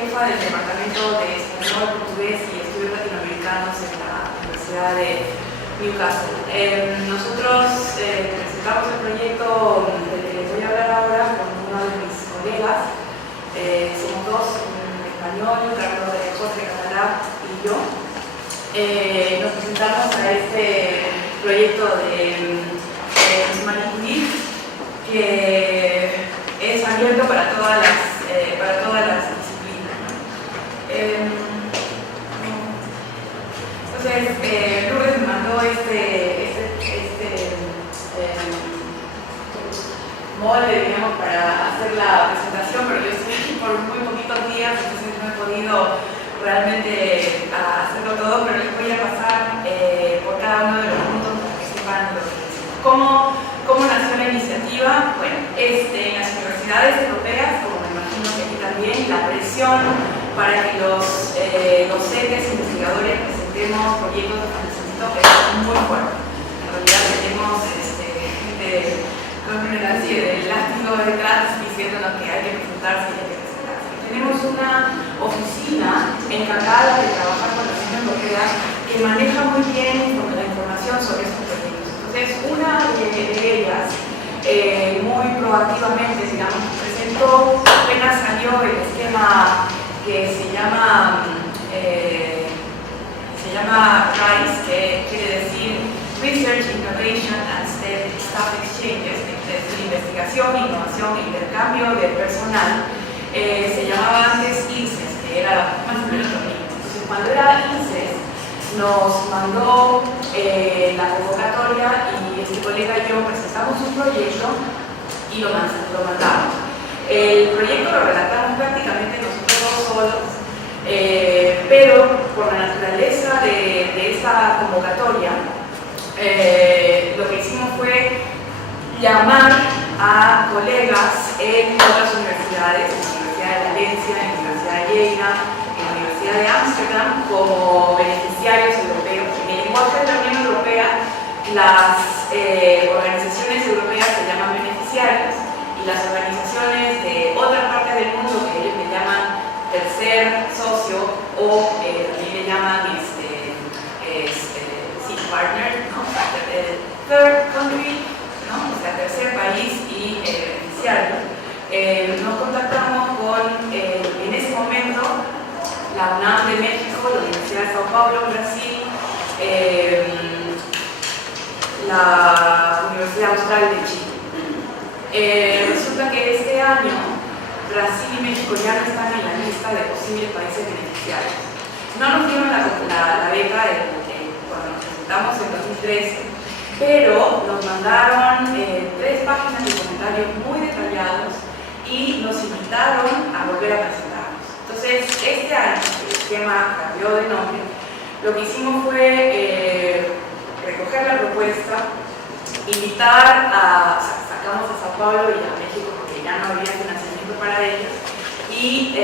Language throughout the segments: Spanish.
jefa del Departamento de Español, Portugués y Estudios Latinoamericanos en la Universidad de Newcastle. Nosotros presentamos el proyecto del que les voy a hablar ahora con uno de mis colegas. Somos dos, un español, Jorge Catalá y yo. Nos presentamos a este proyecto de Marie Curie, que es abierto para todas las disciplinas, ¿no? Entonces, Lourdes me mandó este molde, digamos, para hacer la presentación, pero yo estoy aquí por muy poquitos días, entonces no he podido realmente hacerlo todo, pero les voy a pasar por cada uno de los puntos para que sepan lo que es. ¿Cómo nació la iniciativa? Bueno, en las universidades europeas, como me imagino que aquí también, la presión para que los docentes e investigadores presentemos proyectos de financiamiento es muy fuerte. En realidad tenemos gente con una especie de elástico detrás diciéndonos que hay que presentarse y hay que presentarse. Tenemos una oficina encargada de trabajar con la Unión Europea que maneja muy bien la información sobre estos proyectos. Entonces, una de ellas, muy proactivamente, digamos, presentó, apenas salió el esquema que se llama RISE, que quiere decir Research, Innovation and Staff Exchanges, es decir, investigación, innovación e intercambio de personal. Se llamaba antes INSES, que era más o menos lo mismo. Entonces, cuando era INSES, nos mandó la convocatoria y este colega y yo presentamos un proyecto y lo mandamos. El proyecto lo redactamos prácticamente nosotros dos solos, pero por la naturaleza de esa convocatoria, lo que hicimos fue llamar a colegas en otras universidades, en la Universidad de Valencia, en la Universidad de Lleida, en la Universidad de Ámsterdam, como beneficiarios europeos. En el lenguaje de la Unión Europea, las organizaciones europeas se llaman beneficiarios y las organizaciones de otras partes del mundo, que ellos le llaman tercer socio o también le llaman partner, ¿no? Third country, ¿no? O sea, tercer país y beneficiario. Nos contactamos con, en ese momento, la UNAM de México, la Universidad de Sao Paulo, Brasil, la Universidad Austral de Chile. Resulta que este año Brasil y México ya no están en la lista de posibles países beneficiarios. No nos dieron la beca cuando nos presentamos en 2013, pero nos mandaron 3 páginas de comentarios muy detallados y nos invitaron a volver a presentarnos. Entonces, este año, el esquema cambió de nombre. Lo que hicimos fue recoger la propuesta, sacamos a Sao Paulo y a México porque ya no había financiamiento para ellos, y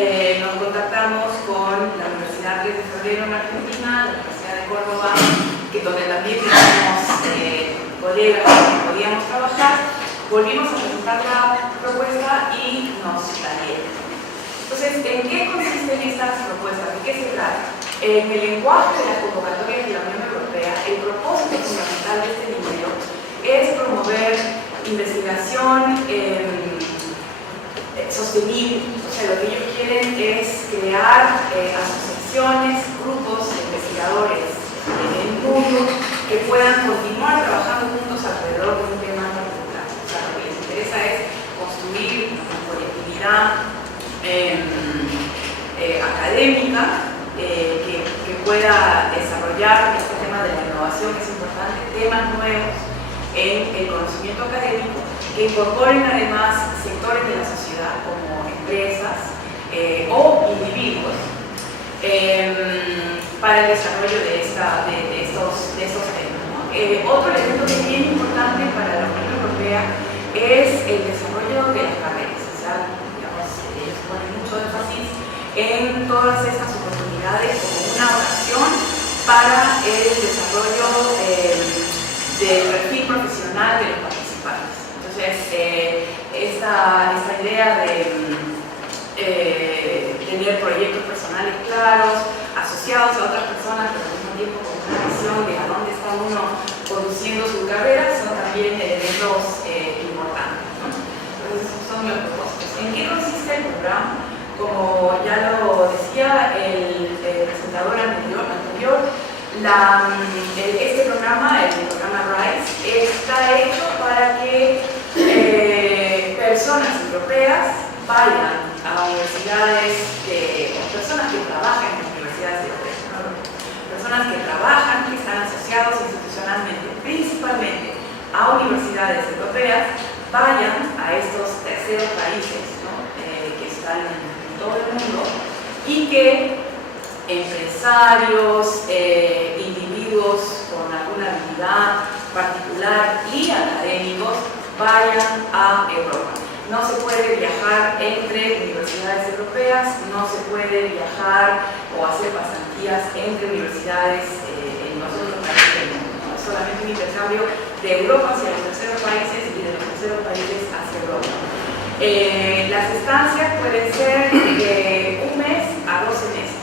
nos contactamos con la Universidad 3 de Febrero en Argentina, la Universidad de Córdoba, donde también teníamos colegas con los que podíamos trabajar. Volvimos a presentar la propuesta y nos la dieron. Entonces, ¿en qué consisten estas propuestas? ¿De qué se trata? En el lenguaje de las convocatorias de la Unión Europea, el propósito fundamental de este libro es promover investigación sostenible. O sea, lo que ellos quieren es crear asociaciones, grupos de investigadores en el mundo que puedan continuar trabajando juntos alrededor de un tema particular. O sea, lo que les interesa es construir una colectividad académica que pueda desarrollar este tema de la innovación, que es importante, temas nuevos en el conocimiento académico, que incorporen además sectores de la sociedad como empresas o individuos para el desarrollo de estos temas, ¿no? Otro elemento que es bien importante para la Unión Europea es el desarrollo de las carreras. O sea, digamos, ellos ponen mucho énfasis en todas estas oportunidades como una ocasión para el desarrollo del perfil profesional de los participantes. Entonces, esta idea de tener proyectos proyectos personales claros, asociados a otras personas, pero al mismo tiempo con una visión de a dónde está uno conduciendo su carrera, son también elementos importantes, ¿no? Entonces, esos son los propósitos. ¿En qué consiste el programa? Como ya lo decía el presentador anterior, este programa, el programa RISE, está hecho para que personas europeas vayan a universidades, personas que trabajan en universidades europeas, ¿no? Personas que trabajan, que están asociados institucionalmente, principalmente a universidades europeas, vayan a estos terceros países, ¿no? Que están en todo el mundo, y que empresarios, individuos con alguna habilidad particular y académicos vayan a Europa. No se puede viajar entre universidades europeas, no se puede viajar o hacer pasantías entre universidades en los otros países del mundo, ¿no? Es solamente un intercambio de Europa hacia los terceros países y de los terceros países hacia Europa. Las estancias pueden ser de 1 mes a 12 meses.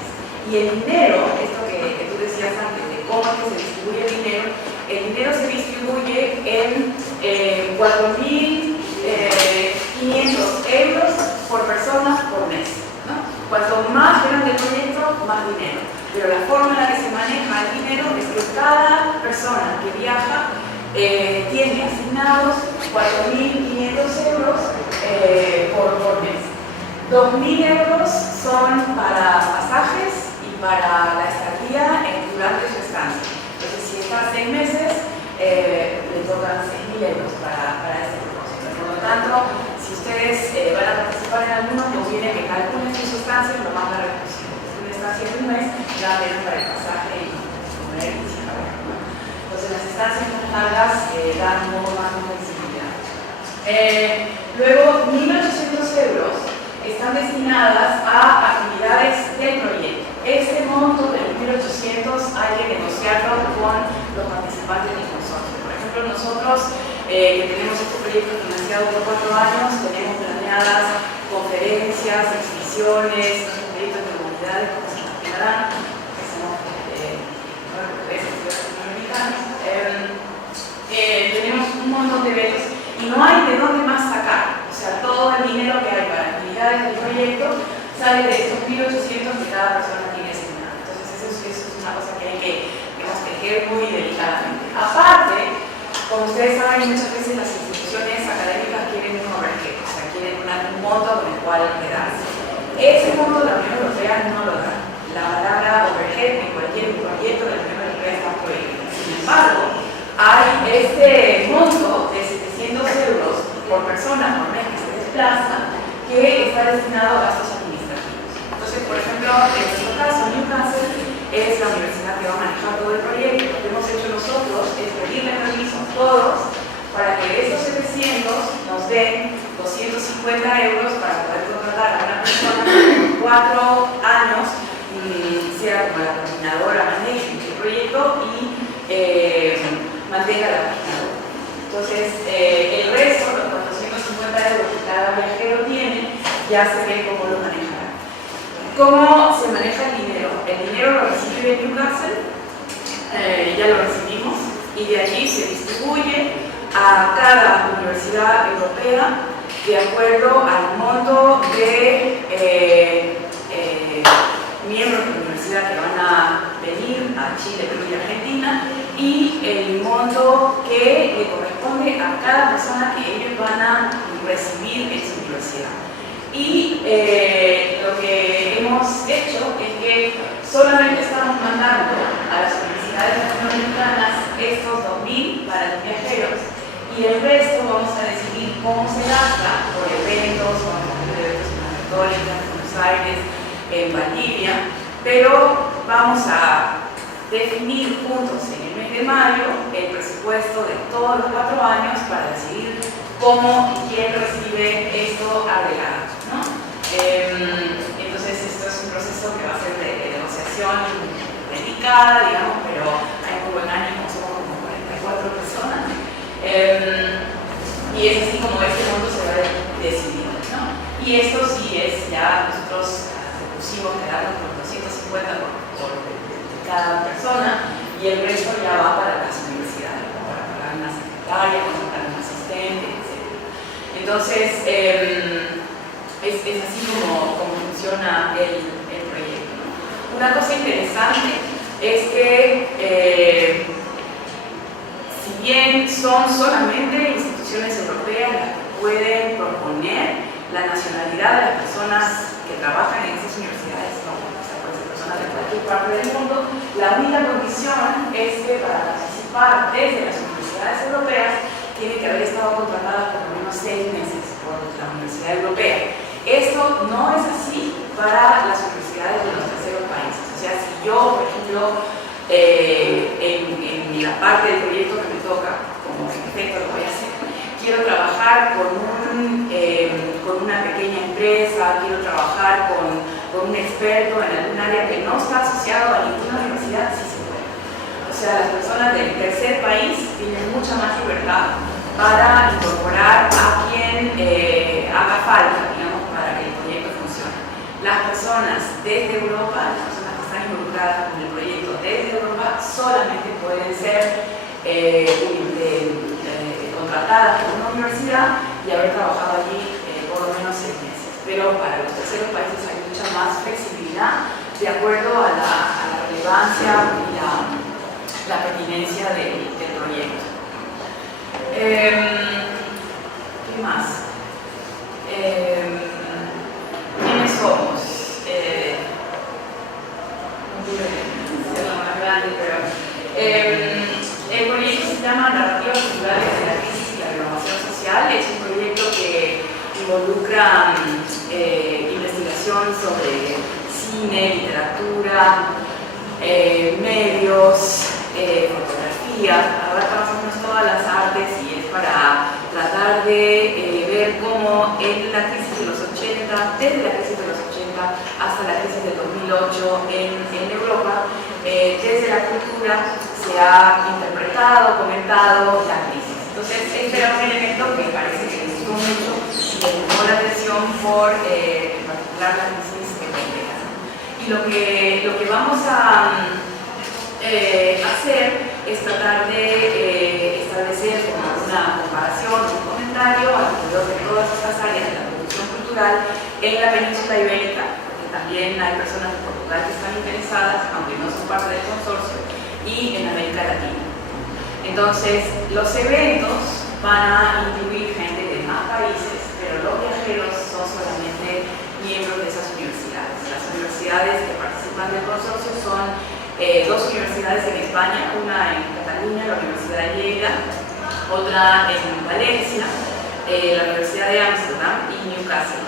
Y el dinero, esto que tú decías antes, de cómo es que se distribuye el dinero se distribuye en 4.500 euros por persona por mes, ¿no? Cuanto más grande el proyecto, más dinero. Pero la forma en la que se maneja el dinero es que cada persona que viaja tiene asignados 4.500 euros por mes. 2.000 euros son para pasajes y para la estadía durante su estancia. Entonces, si está 6 meses, le tocan 6.000 euros para este propósito. Por lo tanto, si ustedes van a participar en alguno, conviene que calculen sus estancias lo más largo posible. Si una estancia de 1 mes, ya menos para el pasaje y comer y sin comer, ¿no? Entonces, las estancias más largas dan un poco más de flexibilidad. Luego, 1.800 euros están destinadas a actividades del proyecto. Este monto de 1.800 hay que negociarlo con los participantes del consorcio. Por ejemplo, nosotros que tenemos este proyecto financiado por 4 años, tenemos planeadas conferencias, exhibiciones, nuestros proyectos de comunidades, como se imaginarán, que somos latinoamericanos. Tenemos un montón de eventos y no hay de dónde más sacar. O sea, todo el dinero que hay para actividades del proyecto sale de estos 1.800 que cada persona tiene asignado. Entonces, eso es una cosa que hay que tejer muy delicadamente. Aparte, como ustedes saben, muchas veces las instituciones académicas quieren un overhead, o sea, quieren un monto con el cual quedarse. Ese monto de la Unión Europea no lo da. La palabra overhead en cualquier proyecto de la Unión Europea está prohibida. Sin embargo, hay este monto de 700 euros por persona por mes que se desplaza, que está destinado a gastos administrativos. Entonces, por ejemplo, en nuestro caso, Newcastle es la universidad que va a manejar todo el proyecto. Lo que hemos hecho nosotros es pedirle permiso a todos para que de esos 700 nos den 250 euros para poder contratar a una persona que por 4 años sea como la coordinadora, maneje el proyecto y mantenga la página web. Entonces, el resto, los 450 euros que cada viajero tiene, ya se ve cómo lo manejará. ¿Cómo se maneja el dinero? El dinero lo recibe Newcastle, ya lo recibimos, y de allí se distribuye a cada universidad europea de acuerdo al monto de miembros de la universidad que van a venir a Chile, Perú y Argentina, y el monto que le corresponde a cada persona que ellos van a recibir en su universidad. Y lo que hemos hecho es que solamente estamos mandando a las universidades latinoamericanas estos 2.000 para los viajeros, y el resto vamos a decidir cómo se gasta por eventos, por ejemplo, eventos en la Católica, en Buenos Aires, en Valdivia, pero vamos a definir juntos en el mes de mayo el presupuesto de todos los 4 años para decidir cómo y quién recibe esto agregado, ¿no? Entonces, esto es un proceso que va a ser de negociación delicada, digamos, pero hay muy buen ánimo, somos como 44 personas. Y es así como este monto se va decidiendo, ¿no? Y esto sí es ya, nosotros pusimos quisimos quedarnos con 250 por cada persona, y el resto ya va para las universidades, ¿no? Para pagar una secretaria, contratar un asistente, etc. Entonces, es así como funciona el proyecto, ¿no? Una cosa interesante es que, si bien son solamente instituciones europeas las que pueden proponer la nacionalidad de las personas que trabajan en esas universidades, ¿no? O sea, pueden ser personas de cualquier parte del mundo, la única condición es que para participar desde las universidades europeas tienen que haber estado contratadas por lo menos 6 meses por la Universidad Europea. Esto no es así para las universidades de los terceros países. O sea, si yo, por ejemplo, en la parte del proyecto que me toca, como arquitecto lo voy a hacer, quiero trabajar con una pequeña empresa, quiero trabajar con un experto en algún área que no está asociado a ninguna universidad, sí se puede. O sea, las personas del tercer país tienen mucha más libertad para incorporar a quien haga falta, digamos, para que el proyecto funcione. Las personas desde Europa, las personas que están involucradas con el proyecto desde Europa, solamente pueden ser contratadas por una universidad y haber trabajado allí por lo menos 6 meses. Pero para los terceros países hay mucha más flexibilidad de acuerdo a la relevancia y la pertinencia del proyecto. ¿Qué más? ¿Quiénes somos? No quiero ser la más grande, pero el proyecto se llama Narrativas Culturales de la Crisis y la Renovación Social. Es un proyecto que involucra investigación sobre cine, literatura, medios, fotografía, abarca más o menos todas las artes y es para tratar de ver cómo en la crisis de los 80, desde la crisis de los 80 hasta la crisis del 2008 en Europa, desde la cultura se ha interpretado, comentado la crisis. Entonces, este era un elemento que parece que les gustó mucho y les llamó la atención por, en particular, la crisis europea. Y lo que vamos a hacer es tratar de establecer como una comparación, un comentario alrededor de todas estas áreas de la producción cultural en la península ibérica, porque también hay personas de Portugal que están interesadas, aunque no son parte del consorcio, y en América Latina. Entonces, los eventos van a incluir gente de más países, pero los viajeros son solamente miembros de esas universidades. Las universidades que participan del consorcio son 2 universidades en España, una en Cataluña, la Universidad de Lleida, otra en Valencia, la Universidad de Ámsterdam y Newcastle.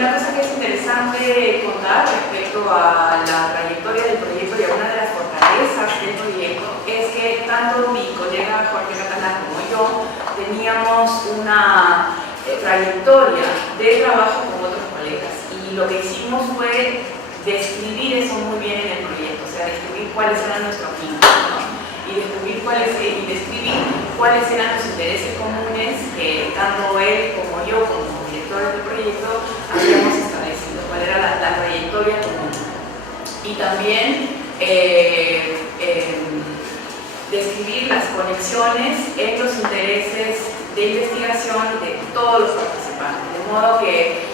Una cosa que es interesante contar respecto a la trayectoria del proyecto y a una de las fortalezas del proyecto es que tanto mi colega Jorge Catalán como yo teníamos una trayectoria de trabajo con otros colegas y lo que hicimos fue describir eso muy bien en el proyecto, o sea, describir cuáles eran nuestros vínculos, ¿no? Y describir cuáles eran los intereses comunes que tanto él como yo, como directores del proyecto, habíamos establecido, cuál era la trayectoria común. Y también describir las conexiones en los intereses de investigación de todos los participantes, de modo que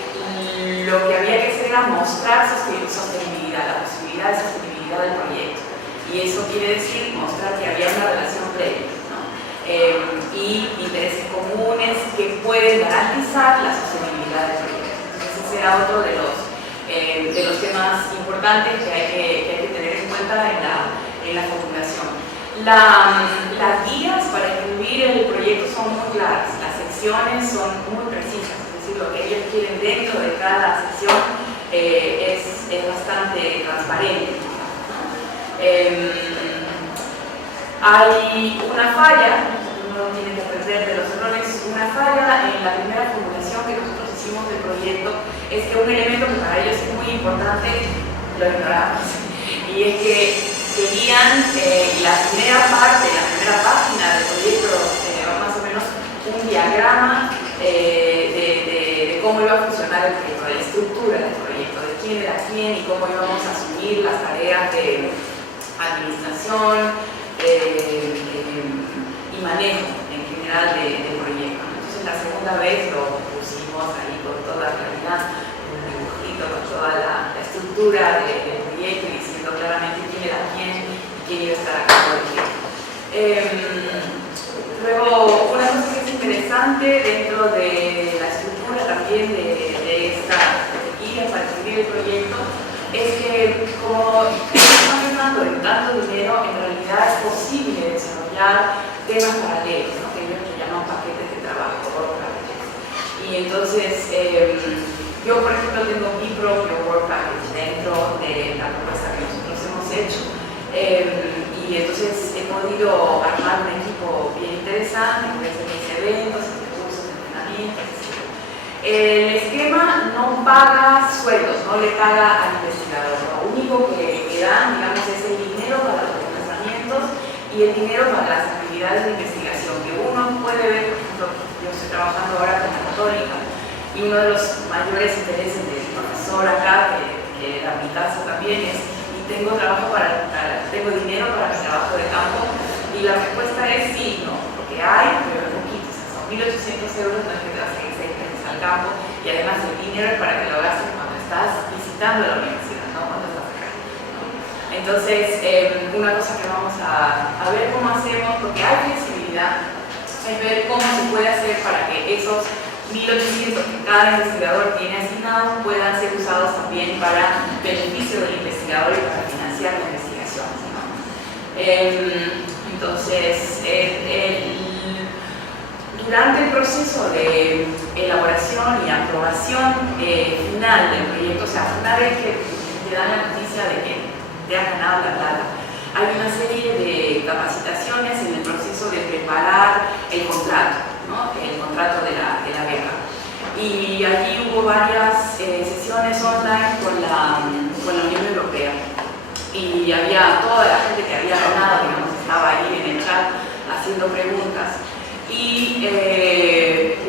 lo que había que hacer era mostrar sostenibilidad, la posibilidad de sostenibilidad del proyecto. Y eso quiere decir mostrar que había una relación previa, ¿no? Y intereses comunes que pueden garantizar la sostenibilidad del proyecto. Entonces ese era otro de los temas importantes que hay que tener en cuenta en la formulación. Las guías para incluir el proyecto son muy claras, las secciones son muy precisas, es decir, lo que ellos quieren dentro de cada sección es bastante transparente. Hay una falla, uno tiene que aprender de los errores, una falla en la primera formulación que nosotros hicimos del proyecto es que un elemento que para ellos es muy importante lo ignoramos, y es que querían la primera parte, la primera página del proyecto, más o menos un diagrama de cómo iba a funcionar el proyecto, de la estructura del proyecto, de quién era bien y cómo íbamos a asumir las tareas de administración y manejo en general del proyecto. Entonces la segunda vez lo pusimos ahí con toda claridad, un dibujito, con toda la estructura del proyecto y diciendo claramente quién era quién y quién iba a estar a cargo de qué. Luego, una cosa que es interesante dentro de la estructura también de esta guía para escribir el proyecto es que como estamos hablando de tanto dinero, en realidad es posible desarrollar temas paralelos, ¿no? Que ellos le llaman paquetes de trabajo, work packages. Y entonces, yo por ejemplo tengo mi propio work package dentro de la propuesta que nosotros hemos hecho. Y entonces he podido armar un equipo bien interesante, puede ser mis eventos, cursos de entrenamiento, etc. El esquema no paga sueldos, no le paga al investigador. Lo único que dan, digamos, es el dinero para los desplazamientos y el dinero para las actividades de investigación, que uno puede ver. Por ejemplo, yo estoy trabajando ahora con la Católica y uno de los mayores intereses del profesor acá, que era mi caso también, es tengo dinero para mi trabajo de campo, y la respuesta es sí, no, porque hay, pero es poquito, o sea, son 1.800 euros, no es que te vas a ir 6 meses al campo, y además el dinero es para que lo gastes cuando estás visitando la universidad, no cuando estás acá, ¿no? Entonces, una cosa que vamos a ver cómo hacemos, porque hay flexibilidad, es ver cómo se puede hacer para que esos 1.800 que cada investigador tiene asignados puedan ser usados también para beneficio del investigador y para financiar la investigación, ¿no? Entonces, durante el proceso de elaboración y aprobación final del proyecto, o sea, una vez que te dan la noticia de que te has ganado la plata, hay una serie de capacitaciones en el proceso de preparar el contrato, ¿no? El contrato de la beca. Y allí hubo varias sesiones online con la Unión Europea. Y había toda la gente que había ganado, digamos, estaba ahí en el chat haciendo preguntas. Y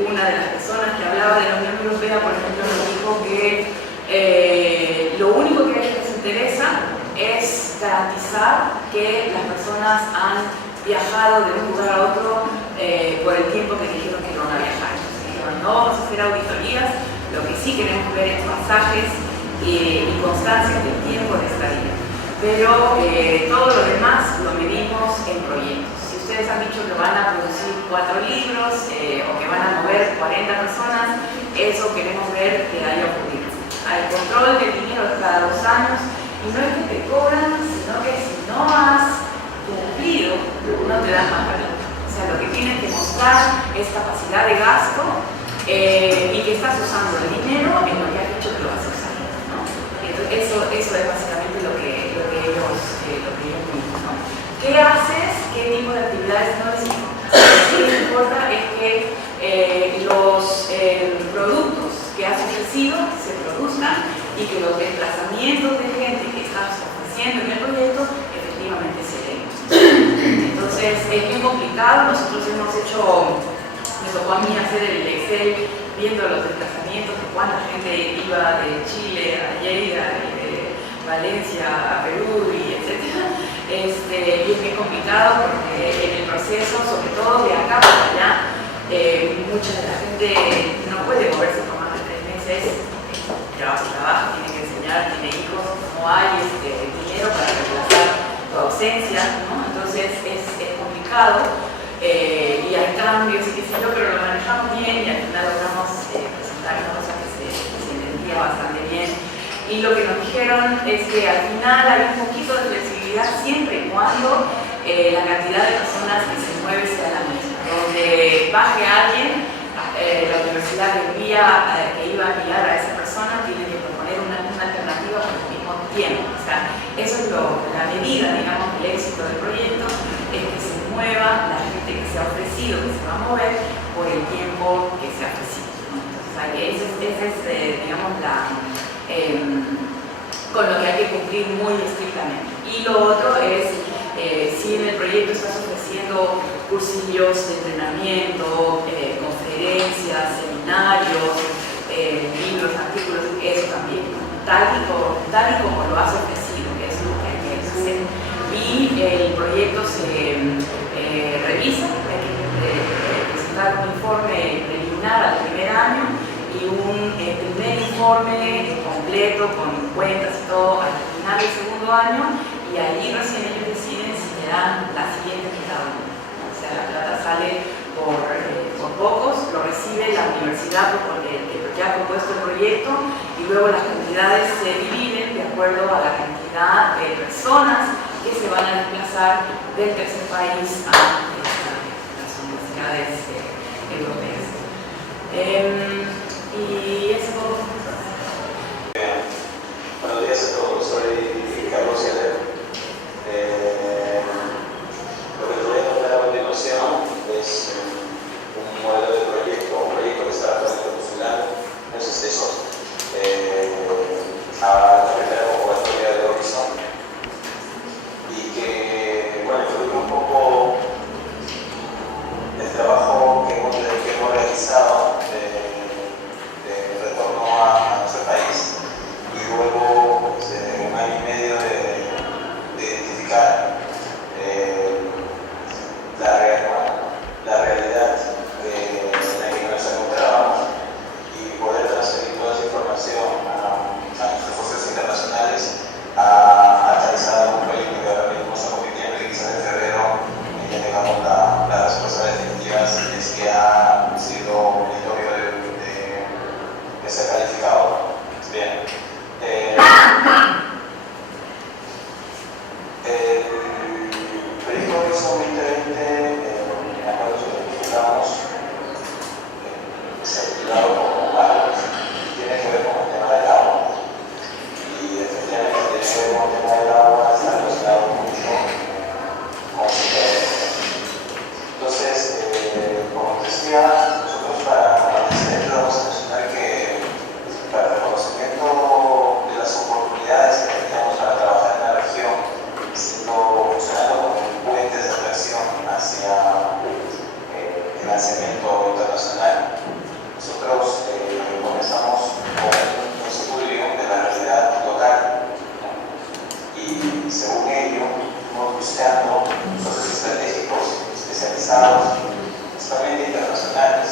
una de las personas que hablaba de la Unión Europea, por ejemplo, nos dijo que lo único que a ellos les interesa es garantizar que las personas han viajado de un lugar a otro por el tiempo que dijeron que iban a viajar. Entonces, dijeron, no vamos a hacer auditorías, lo que sí queremos ver es pasajes y constancias del tiempo de estadía. Pero todo lo demás lo medimos en proyectos. Si ustedes han dicho que van a producir 4 libros o que van a mover 40 personas, eso queremos ver que haya ocurrido. El control del dinero es cada 2 años, y no es que te cobran, sino que si no has cumplido, no te dan más valor. O sea, lo que tienes que mostrar es capacidad de gasto y que estás usando el dinero en lo que has dicho que lo vas a usar, ¿no? Entonces, eso es básicamente lo que ellos dicen, ¿no? ¿Qué haces? ¿Qué tipo de actividades no les importa? Lo que les importa es que los productos que has ofrecido se produzcan y que los desplazamientos de gente que estás ofreciendo en el proyecto efectivamente se den. Entonces es bien complicado. Nosotros hemos hecho, me tocó a mí hacer el Excel viendo los desplazamientos de cuánta gente iba de Chile a Lleida y de Valencia a Perú y etcétera. Y es bien complicado porque en el proceso, sobre todo de acá para allá, mucha de la gente no puede moverse por más de 3 meses. Trabaja, tiene que enseñar, tiene hijos, no hay dinero para reemplazar tu ausencia, ¿no? Entonces es complicado y hay cambios y qué sé yo, pero lo manejamos bien y al final logramos presentar una cosa que se entendía bastante bien. Y lo que nos dijeron es que al final hay un poquito de flexibilidad siempre y cuando la cantidad de personas que se mueve sea la misma. Donde baje alguien, la universidad que iba a guiar a esa persona tiene que proponer una alternativa por el mismo tiempo. O sea, eso es la medida, digamos, del éxito del proyecto, es que se mueva la gente que se ha ofrecido, que se va a mover por el tiempo que se ha ofrecido, ¿no? Entonces, esa es digamos, con lo que hay que cumplir muy estrictamente. Y lo otro es, si en el proyecto estás ofreciendo cursillos de entrenamiento, conferencias, seminarios, libros, artículos, eso también. tal y como lo has ofrecido, que es lo que hay que hacer. Y el proyecto se revisa, hay que presentar un informe preliminar al primer año y un primer informe completo con cuentas y todo al final del segundo año, y allí recién ellos deciden si le dan la siguiente que cada uno. O sea, la plata sale por pocos, lo recibe la universidad que ya ha propuesto el proyecto, y luego las cantidades se dividen de acuerdo a la cantidad de personas que se van a desplazar del tercer país a las universidades europeas. Y eso todo. Buenos días a todos, soy Carlos Heller. Lo que te voy a contar a continuación es un modelo de proyecto, un proyecto que está actualmente funcionando, no es eso, a la primera convocatoria de Horizon, y que, bueno, fue un poco el trabajo que hemos realizado de retorno a nuestro país, y luego pues, un año y medio de identificar la realidad en la que nos encontrábamos y poder transferir toda esa información a nuestros socios internacionales, a aterrizar un proyecto que ahora mismo estamos viviendo, y quizás en febrero ya tengamos la respuesta definitiva si es que ha sido meritorio de ser calificado. Bien. El proyecto Horizon 2020, me acuerdo que lo presentamos, se ha titulado como Árboles, y tiene que ver con el tema del agua. Y efectivamente, tiene que ver con el tema del agua, está relacionado mucho con su interés. Entonces, como decía, nosotros para este vamos a mencionar que para el reconocimiento de las oportunidades que teníamos para trabajar en la región, funcionando como puentes de atracción hacia financiamiento internacional, nosotros comenzamos con un estudio de la realidad local, ¿no? Y según ello fuimos buscando socios estratégicos especializados, principalmente internacionales,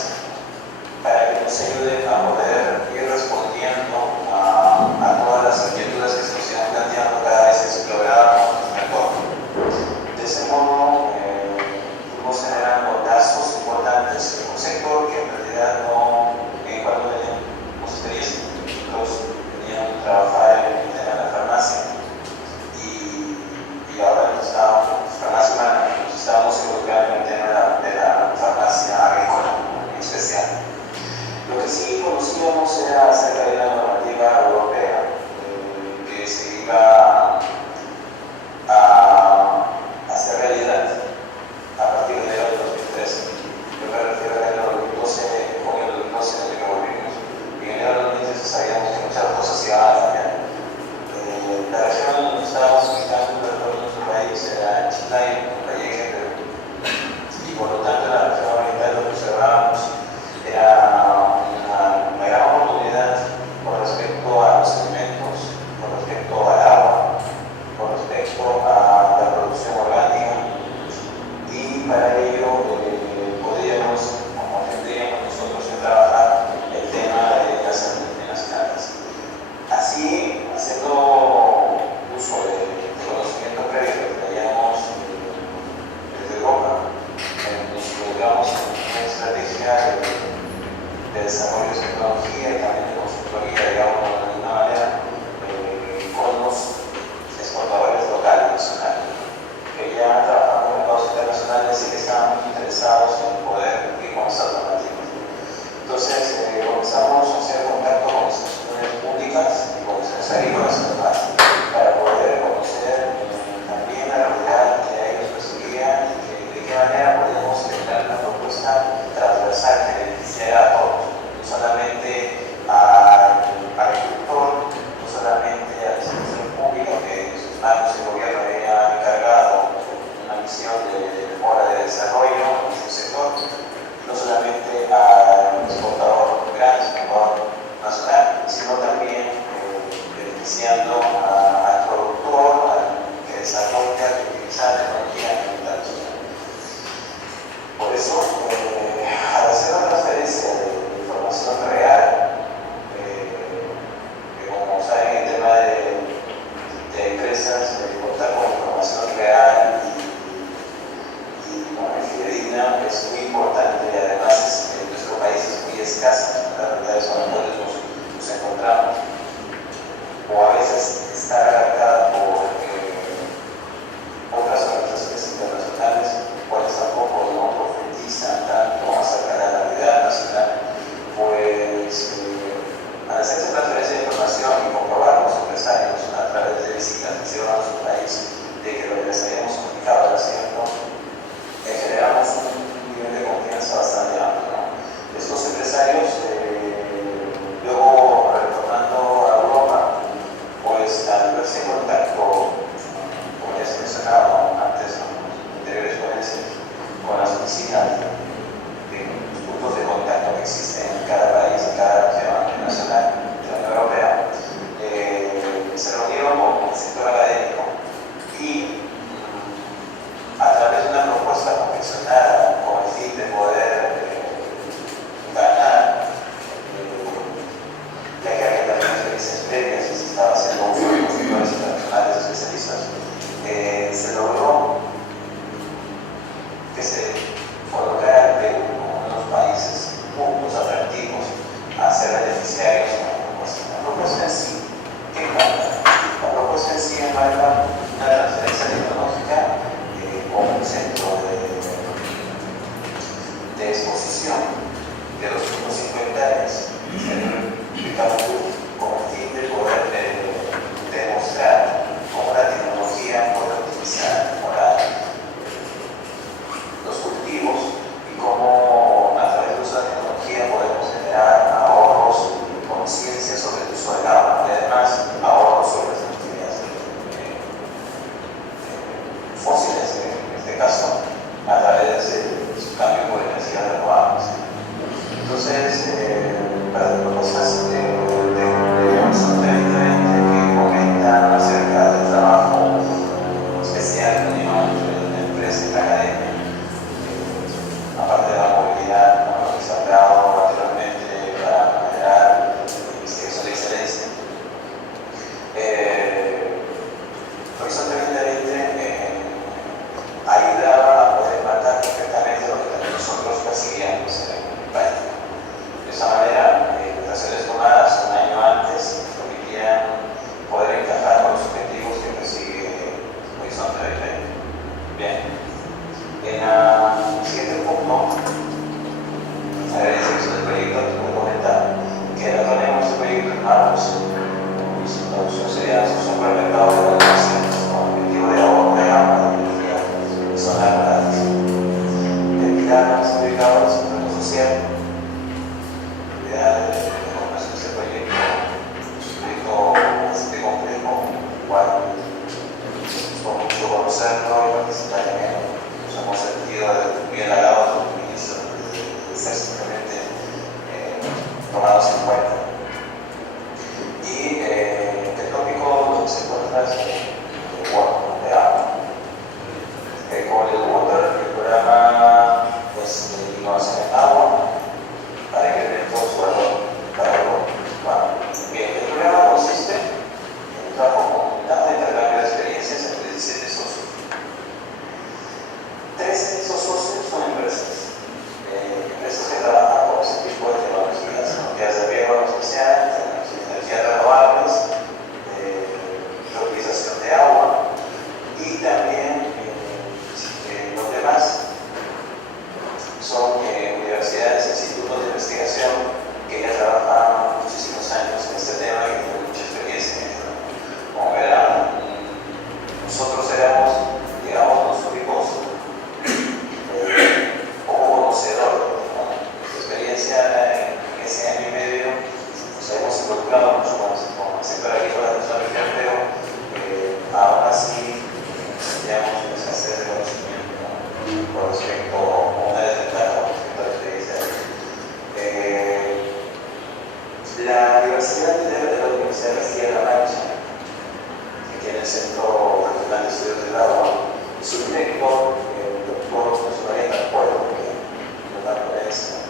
para que nos ayuden a poder ir respondiendo a todas las inquietudes que se nos iban planteando cada vez que explorábamos nuestro entorno. De ese modo, fuimos generando lazos importantes en un sector que en realidad cuando teníamos experiencia, nosotros teníamos que trabajar en el tema de la farmacia, y ahora nos estábamos involucrando en el tema de la farmacia agrícola en especial. Lo que sí conocíamos era acerca de la normativa europea que se iba a hacer realidad a partir de enero de 2013. Yo me refiero a enero de 2012, en junio de 2012, desde que volvimos. Y en enero de 2013 sabíamos que muchas cosas se iban a cambiar. La región donde estábamos ubicando el retorno de nuestro país era Chiclayo, Valleje, Perú. Y por lo tanto, la región oriental lo que observábamos era una gran oportunidad con respecto a los alimentos, con respecto al agua, con respecto a la producción orgánica, y para ello podríamos, como tendríamos nosotros que trabajar el tema de las plantas. Así, haciendo uso del conocimiento previo que traíamos desde Europa, nos involucramos en una estrategia de desarrollo de tecnología y también de consultoría, digamos, de alguna manera, con los exportadores locales, nacionales, que ya trabajan con mercados internacionales y que estaban muy interesados en poder ir con esas alternativas. Entonces, comenzamos a hacer contacto con instituciones públicas y con instituciones agrícolas además, para poder conocer también la realidad que a ellos perseguían y de qué manera podíamos generar una propuesta transversal que beneficiara a todos, no solamente al agricultor, no solamente a la institución pública que en sus manos el gobierno había encargado una misión de mejora de desarrollo en su sector, no solamente al exportador, gran exportador nacional, sino también mercado de conocimientos con el objetivo de ahorro de agua, de energía, solar gratis. El pilar más ubicado es el reto social. La idea de ese proyecto bastante complejo, igual por mucho conocerlo y participar en él. Nos hemos sentido bien halagados por el ministro de ser simplemente tomados en cuenta. Y el tópico se encuentra en water, de agua. Con el water, el programa es de innovación en agua para incrementar su valor cada uno. Bien, el programa consiste en un trabajo comunitario de intercambio de experiencias entre 17 socios. 13 de esos socios son empresas. Empresas que trabajan con ese tipo de tecnologías, tecnologías de riego especial, energías renovables, reutilización de agua y también los demás son universidades, institutos de investigación que ya trabajan muchísimos años en este tema y tienen mucha experiencia en esto. Como verán, nosotros éramos, digamos, los únicos poco conocedores. Nuestra experiencia en ese año y medio nos hemos involucrado mucho con el sector agrícola de nuestra región, pero aún así teníamos una escasez de conocimiento con respecto a una desventaja con respecto a la experiencia. La Universidad de la Universidad de Castilla-La Mancha, que tiene el Centro Regional de Estudios del Agua, su director, el doctor José María Carcuero, que nos da ponencia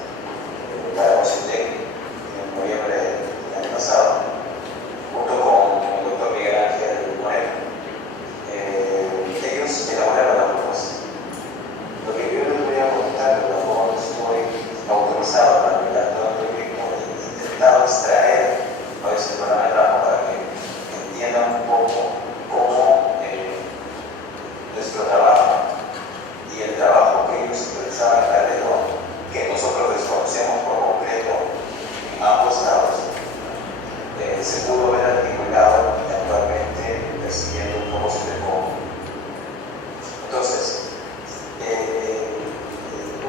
para OCITEC en noviembre del año pasado, junto con el doctor Miguel Ángel Moreno. Ellos elaboraron la propuesta. Lo que yo les voy a contar, de la forma que estoy autorizado para mirar todo el proyecto, he intentado extraer ese programa de trabajo para que entiendan un poco cómo nuestro trabajo y el trabajo que ellos realizaban alrededor, que nosotros desconocemos por completo en ambos lados, se pudo ver articulado y actualmente persiguiendo un propósito común. Entonces,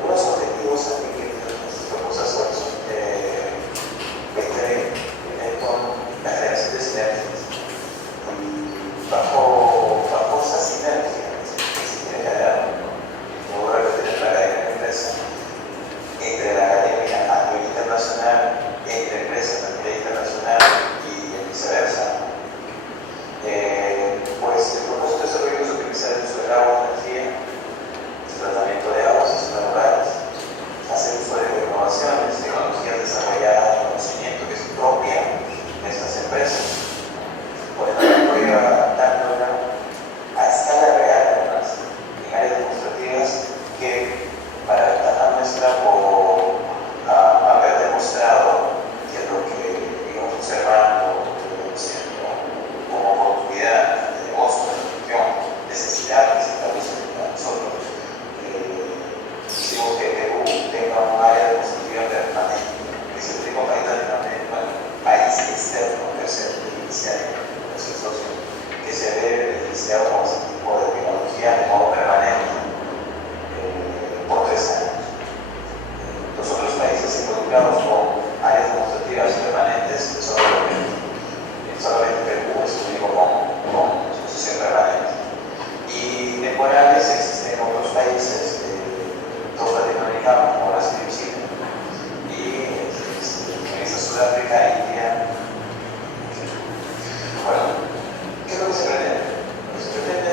unos objetivos aquí que nuestras propuestas son con la creación de sinergias. Y bajo esa sinergia que se quiere generar, como repetir la cadena de empresa, entre la academia a nivel internacional, entre empresas a nivel internacional y viceversa, pues el propósito de este proyecto es utilizar el uso del agua, energía, el tratamiento de aguas y sus rurales, hacer uso de innovaciones, tecnologías desarrolladas, conocimiento que es propia de estas empresas, poner a prueba, adaptándola a escala real, además, en áreas demostrativas que para ventaja nuestra por haber demostrado que lo que íbamos observando, como oportunidad de negocio, de región, necesidad que se establece para nosotros, hicimos que Perú tenga un área demostrativa permanente, que es el único país latinoamericano, país externo, tercer socio, que se ve beneficiado con ese tipo de tecnología de modo permanente por 3 años. Los otros países involucrados con áreas demostrativas permanentes solamente Perú es el único con exposición permanente. Y temporales existen en otros países, dos latinoamericanos como Brasil y Chile, y en Sudáfrica, India. Bueno, ¿qué es lo que se pretende? Lo que se pretende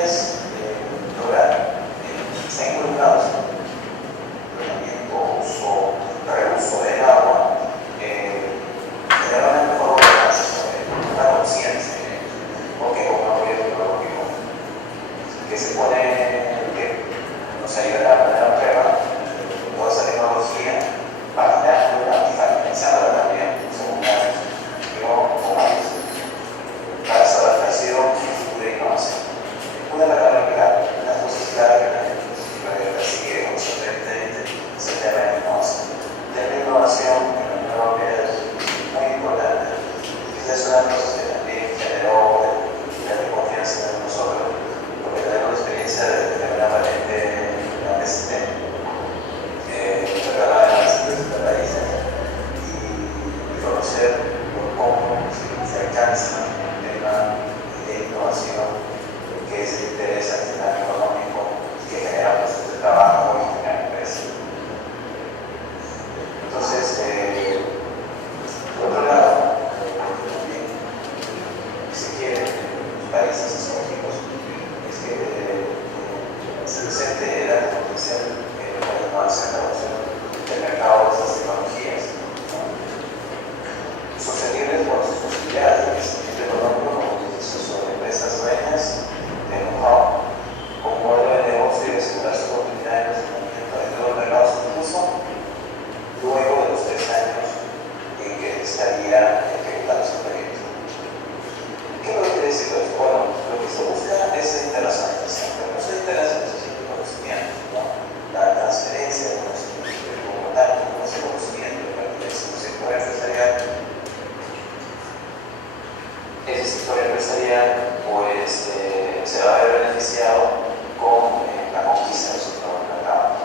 iniciado con la conquista de su nuevo mercado.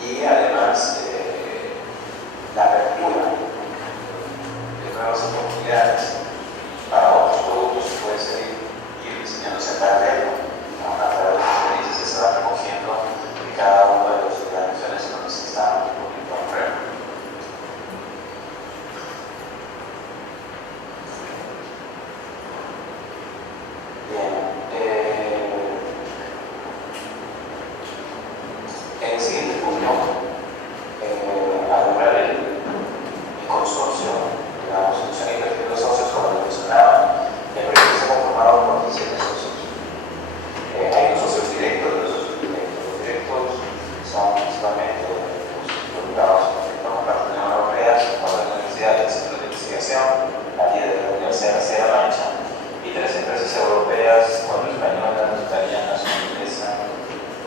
Y además, la apertura de nuevas oportunidades para otros productos que puede seguir ir diseñándose en paralelo, ¿no? A través de los servicios que se van recogiendo de cada una de las organizaciones donde se están poniendo a prueba. En el siguiente punto, al nombrar el consorcio, digamos, los socios, como lo mencionaba, el proyecto está conformado por 17 socios. Hay unos socios directos y los socios indirectos. Los directos son principalmente los involucrados que forman parte de la Unión Europea, como la Universidad del Centro de Investigación, la líder de la Universidad de Castilla-La Mancha, y 3 empresas europeas, 4 españolas, italianas, una inglesa,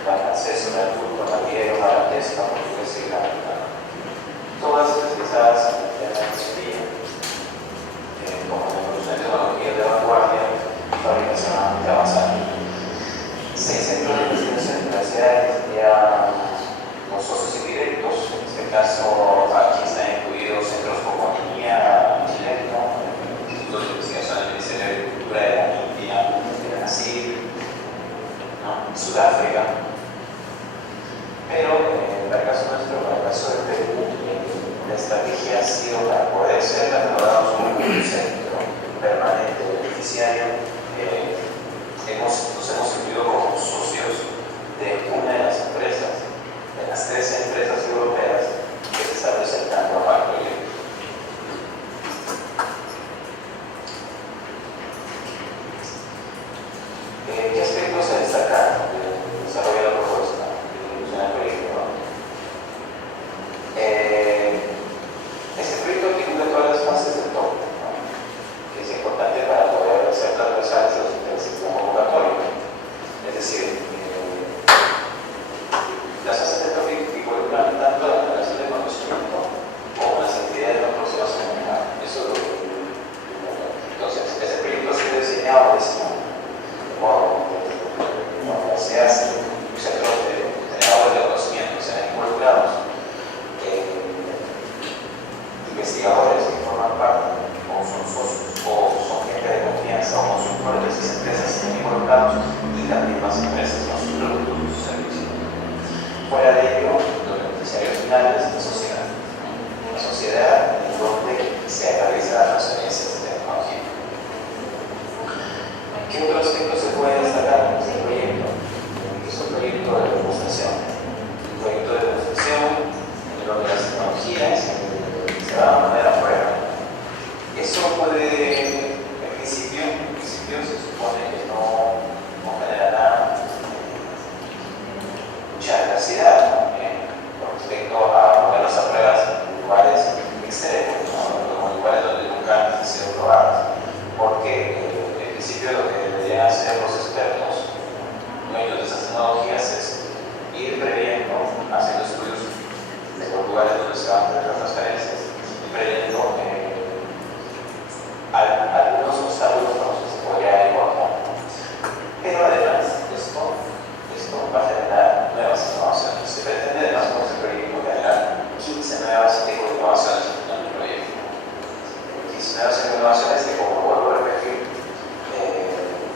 la francesa, la turca, la griega, la holandesa, la portuguesa y la americana. Todas especializadas en la ingeniería, como en evolución de tecnología de vanguardia y fabricación avanzada. 6 centros de investigación de universidades ya los socios indirectos, en este caso aquí están incluidos centros como Guinea, chileno, institutos de investigación del Ministerio de Agricultura de la India, de Brasil, ¿no? Sudáfrica. Pero en el caso nuestro, en el caso del Perú, la estrategia ha sido para poder ser catalogados como un centro permanente beneficiario. Nos hemos incluido como socios de una de las empresas, de las 13 empresas europeas que se están presentando para el proyecto. ¿Qué aspectos se destacan del desarrollo de la propuesta de evolución del proyecto? Este proyecto incluye todas las fases del top, ¿no? Que es importante para poder hacer transversales los intereses de convocatoria. Es decir, las fases del top involucran tanto la generación de conocimiento como las actividades no próximas en el mercado. Eso es lo que. Entonces, este proyecto ha sido diseñado de modo donde se hace un sector de generadores de conocimiento, se han involucrados investigadores que forman parte, o son socios, o son gente de confianza, o consultores de esas empresas que están involucrados, y también más empresas, ¿no? Sus productos y sus servicios. Fuera de ello, los beneficiarios finales es la sociedad. Una sociedad en donde se realiza la transferencia de tecnología. ¿Qué otro aspecto se puede destacar en este proyecto? Es un proyecto de demostración. Un proyecto de demostración en donde las tecnologías se van a poner a prueba. Eso puede, en principio se supone que no generará mucha adversidad, ¿no? Con respecto a ponerlos a pruebas en lugares extremos, ¿no? En lugares donde nunca han sido probadas. Porque en principio lo que deberían hacer los expertos dueños de esas tecnologías es ir previendo, haciendo estudios de los lugares donde se van a hacer las transferencias y previendo algunos obstáculos con los que se podría encontrar. Pero además, esto va a generar nuevas innovaciones. Se pretende además con este proyecto generar 15 nuevas innovaciones en el proyecto. 15 nuevas innovaciones que, como vuelvo a repetir,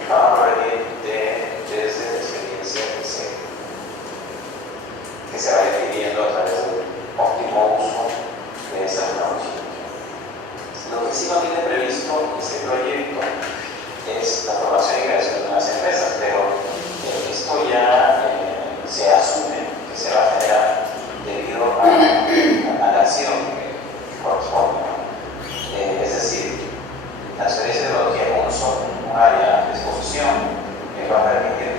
van a provenir desde la experiencia que se va adquiriendo a través del óptimo uso de esa tecnología. Lo que sí no tiene previsto ese proyecto es la formación y creación de nuevas empresas, pero esto ya se asume que se va a generar debido a la acción que corresponde. Es decir, transferencia de tecnología como un área de exposición que va a permitir